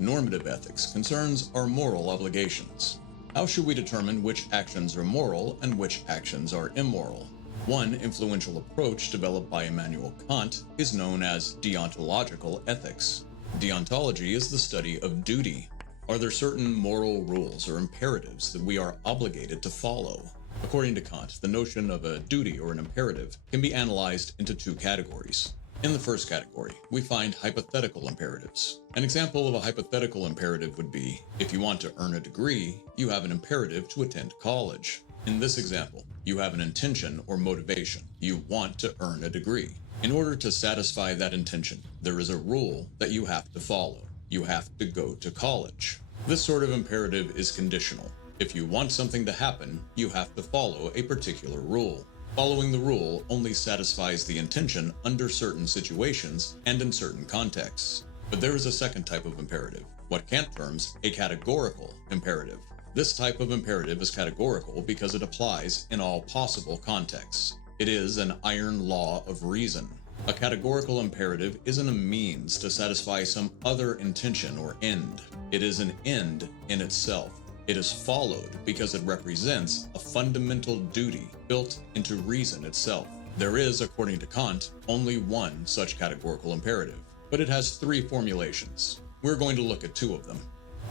Normative ethics concerns our moral obligations. How should we determine which actions are moral and which actions are immoral? One influential approach developed by Immanuel Kant is known as deontological ethics. Deontology is the study of duty. Are there certain moral rules or imperatives that we are obligated to follow? According to Kant, the notion of a duty or an imperative can be analyzed into two categories. In the first category, we find hypothetical imperatives. An example of a hypothetical imperative would be, if you want to earn a degree, you have an imperative to attend college. In this example, you have an intention or motivation. You want to earn a degree. In order to satisfy that intention, there is a rule that you have to follow. You have to go to college. This sort of imperative is conditional. If you want something to happen, you have to follow a particular rule. Following the rule only satisfies the intention under certain situations and in certain contexts. But there is a second type of imperative, what Kant terms a categorical imperative. This type of imperative is categorical because it applies in all possible contexts. It is an iron law of reason. A categorical imperative isn't a means to satisfy some other intention or end. It is an end in itself. It is followed because it represents a fundamental duty built into reason itself. There is, according to Kant, only one such categorical imperative, but it has three formulations. We're going to look at two of them.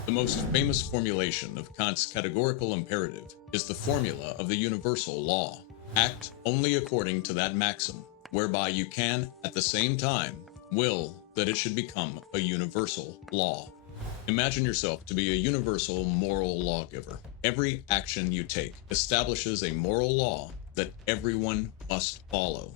The most famous formulation of Kant's categorical imperative is the formula of the universal law. Act only according to that maxim, whereby you can, at the same time, will that it should become a universal law. Imagine yourself to be a universal moral lawgiver. Every action you take establishes a moral law that everyone must follow.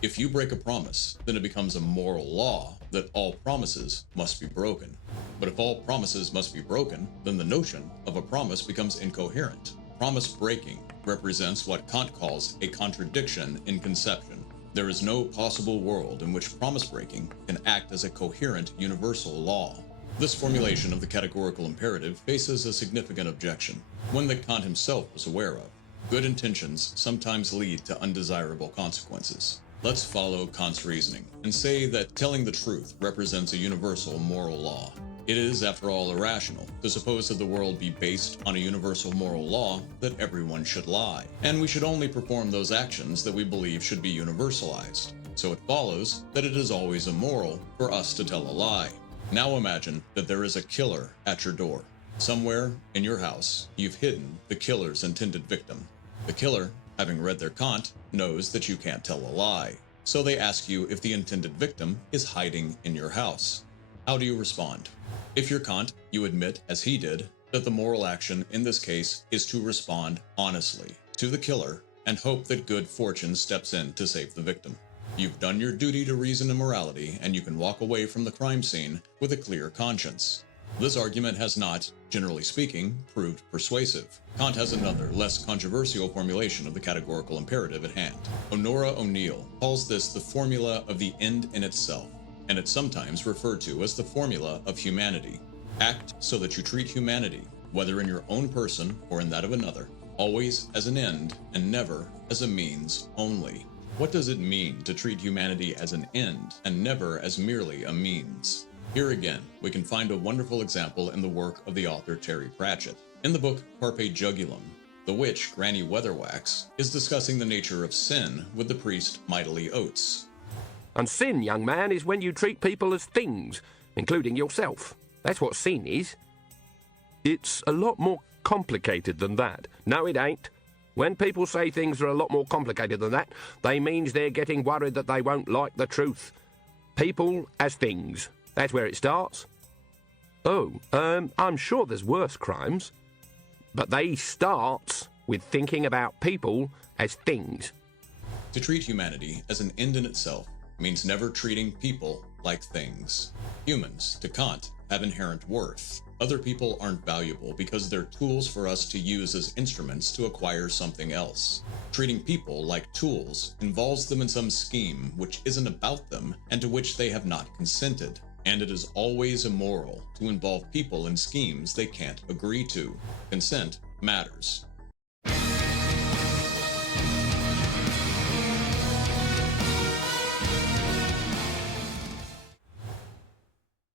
If you break a promise, then it becomes a moral law that all promises must be broken. But if all promises must be broken, then the notion of a promise becomes incoherent. Promise breaking represents what Kant calls a contradiction in conception. There is no possible world in which promise breaking can act as a coherent universal law. This formulation of the categorical imperative faces a significant objection, one that Kant himself was aware of. Good intentions sometimes lead to undesirable consequences. Let's follow Kant's reasoning and say that telling the truth represents a universal moral law. It is, after all, irrational to suppose that the world be based on a universal moral law that everyone should lie, and we should only perform those actions that we believe should be universalized. So it follows that it is always immoral for us to tell a lie. Now imagine that there is a killer at your door. Somewhere in your house, you've hidden the killer's intended victim. The killer, having read their Kant, knows that you can't tell a lie. So they ask you if the intended victim is hiding in your house. How do you respond? If you're Kant, you admit, as he did, that the moral action in this case is to respond honestly to the killer and hope that good fortune steps in to save the victim. You've done your duty to reason and morality, and you can walk away from the crime scene with a clear conscience. This argument has not, generally speaking, proved persuasive. Kant has another, less controversial formulation of the categorical imperative at hand. Onora O'Neill calls this the formula of the end in itself, and it's sometimes referred to as the formula of humanity. Act so that you treat humanity, whether in your own person or in that of another, always as an end and never as a means only. What does it mean to treat humanity as an end and never as merely a means? Here again, we can find a wonderful example in the work of the author Terry Pratchett. In the book Carpe Jugulum, the witch Granny Weatherwax is discussing the nature of sin with the priest Mightily Oates. And sin, young man, is when you treat people as things, including yourself. That's what sin is. It's a lot more complicated than that. No, it ain't. When people say things are a lot more complicated than that, they means they're getting worried that they won't like the truth. People as things. That's where it starts. Oh, I'm sure there's worse crimes. But they starts with thinking about people as things. To treat humanity as an end in itself means never treating people like things. Humans, to Kant, have inherent worth. Other people aren't valuable because they're tools for us to use as instruments to acquire something else. Treating people like tools involves them in some scheme which isn't about them and to which they have not consented. And it is always immoral to involve people in schemes they can't agree to. Consent matters.